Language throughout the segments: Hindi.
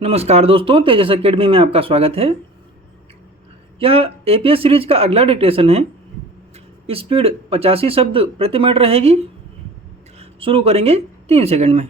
नमस्कार दोस्तों, तेजस एकेडमी में आपका स्वागत है। यह एपीएस सीरीज का अगला डिक्टेशन है। स्पीड 85 शब्द प्रति मिनट रहेगी। शुरू करेंगे 3 सेकंड में।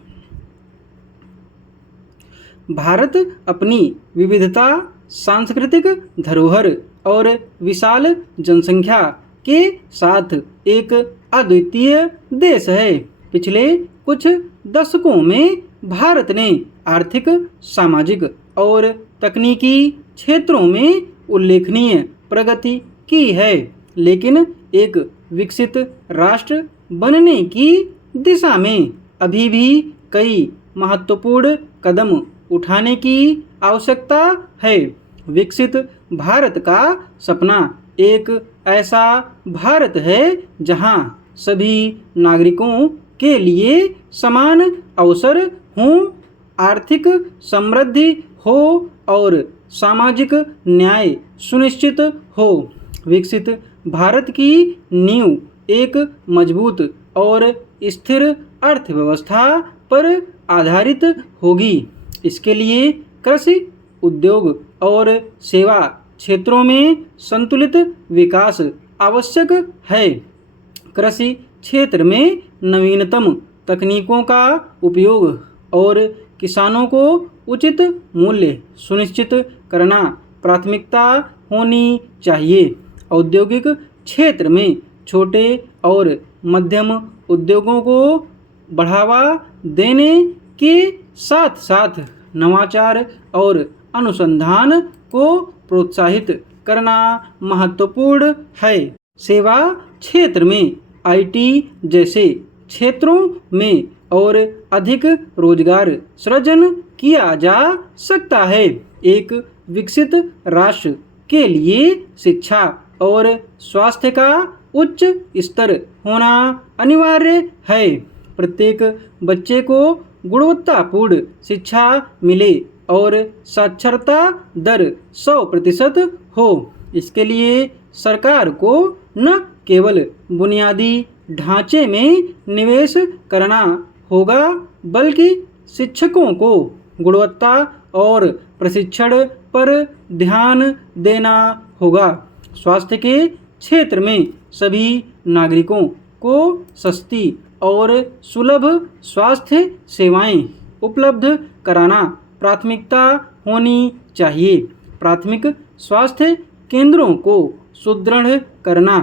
भारत अपनी विविधता, सांस्कृतिक धरोहर और विशाल जनसंख्या के साथ एक अद्वितीय देश है। पिछले कुछ दशकों में भारत ने आर्थिक, सामाजिक और तकनीकी क्षेत्रों में उल्लेखनीय प्रगति की है, लेकिन एक विकसित राष्ट्र बनने की दिशा में अभी भी कई महत्वपूर्ण कदम उठाने की आवश्यकता है। विकसित भारत का सपना एक ऐसा भारत है जहां सभी नागरिकों के लिए समान अवसर हों, आर्थिक समृद्धि हो और सामाजिक न्याय सुनिश्चित हो। विकसित भारत की नींव एक मजबूत और स्थिर अर्थव्यवस्था पर आधारित होगी। इसके लिए कृषि, उद्योग और सेवा क्षेत्रों में संतुलित विकास आवश्यक है। कृषि क्षेत्र में नवीनतम तकनीकों का उपयोग और किसानों को उचित मूल्य सुनिश्चित करना प्राथमिकता होनी चाहिए। औद्योगिक क्षेत्र में छोटे और मध्यम उद्योगों को बढ़ावा देने के साथ साथ नवाचार और अनुसंधान को प्रोत्साहित करना महत्वपूर्ण है। सेवा क्षेत्र में आईटी जैसे क्षेत्रों में और अधिक रोजगार सृजन किया जा सकता है। एक विकसित राष्ट्र के लिए शिक्षा और स्वास्थ्य का उच्च स्तर होना अनिवार्य है। प्रत्येक बच्चे को गुणवत्तापूर्ण शिक्षा मिले और साक्षरता दर 100% हो। इसके लिए सरकार को न केवल बुनियादी ढांचे में निवेश करना होगा, बल्कि शिक्षकों को गुणवत्ता और प्रशिक्षण पर ध्यान देना होगा। स्वास्थ्य के क्षेत्र में सभी नागरिकों को सस्ती और सुलभ स्वास्थ्य सेवाएं उपलब्ध कराना प्राथमिकता होनी चाहिए। प्राथमिक स्वास्थ्य केंद्रों को सुदृढ़ करना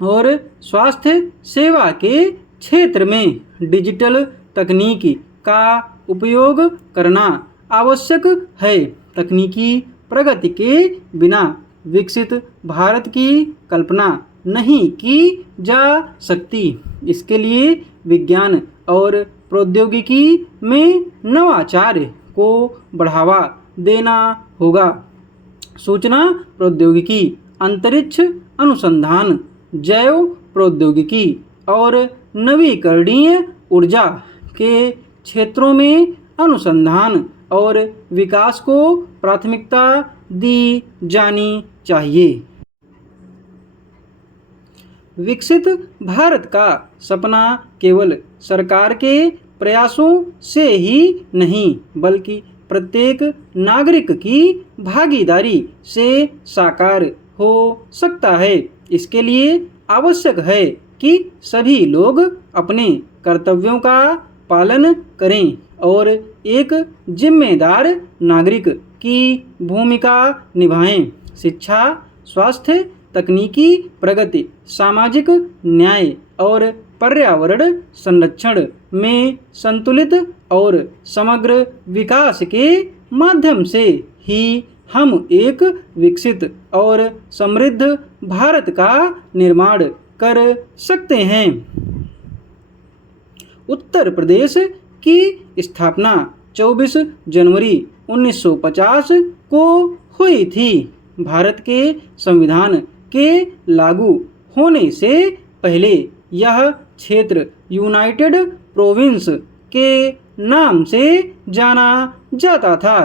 और स्वास्थ्य सेवा के क्षेत्र में डिजिटल तकनीक का उपयोग करना आवश्यक है। तकनीकी प्रगति के बिना विकसित भारत की कल्पना नहीं की जा सकती। इसके लिए विज्ञान और प्रौद्योगिकी में नवाचार को बढ़ावा देना होगा। सूचना प्रौद्योगिकी, अंतरिक्ष अनुसंधान, जैव प्रौद्योगिकी और नवीकरणीय ऊर्जा के क्षेत्रों में अनुसंधान और विकास को प्राथमिकता दी जानी चाहिए। विकसित भारत का सपना केवल सरकार के प्रयासों से ही नहीं, बल्कि प्रत्येक नागरिक की भागीदारी से साकार हो सकता है। इसके लिए आवश्यक है कि सभी लोग अपने कर्तव्यों का पालन करें और एक जिम्मेदार नागरिक की भूमिका निभाएं। शिक्षा, स्वास्थ्य, तकनीकी प्रगति, सामाजिक न्याय और पर्यावरण संरक्षण में संतुलित और समग्र विकास के माध्यम से ही हम एक विकसित और समृद्ध भारत का निर्माण कर सकते हैं। उत्तर प्रदेश की स्थापना 24 जनवरी 1950 को हुई थी। भारत के संविधान के लागू होने से पहले यह क्षेत्र यूनाइटेड प्रोविंस के नाम से जाना जाता था।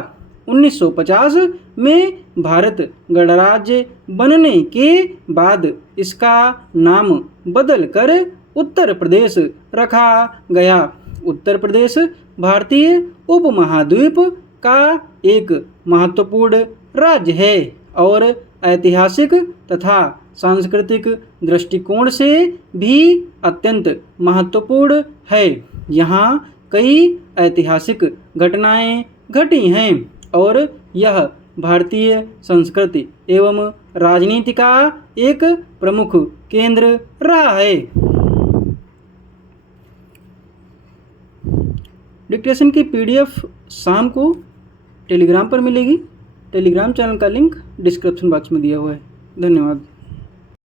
1950 में भारत गणराज्य बनने के बाद इसका नाम बदलकर उत्तर प्रदेश रखा गया। उत्तर प्रदेश भारतीय उपमहाद्वीप का एक महत्वपूर्ण राज्य है और ऐतिहासिक तथा सांस्कृतिक दृष्टिकोण से भी अत्यंत महत्वपूर्ण है। यहाँ कई ऐतिहासिक घटनाएं घटी हैं और यह भारतीय संस्कृति एवं राजनीति का एक प्रमुख केंद्र रहा है। डिक्टेशन की PDF शाम को टेलीग्राम पर मिलेगी। टेलीग्राम चैनल का लिंक डिस्क्रिप्शन बॉक्स में दिया हुआ है। धन्यवाद।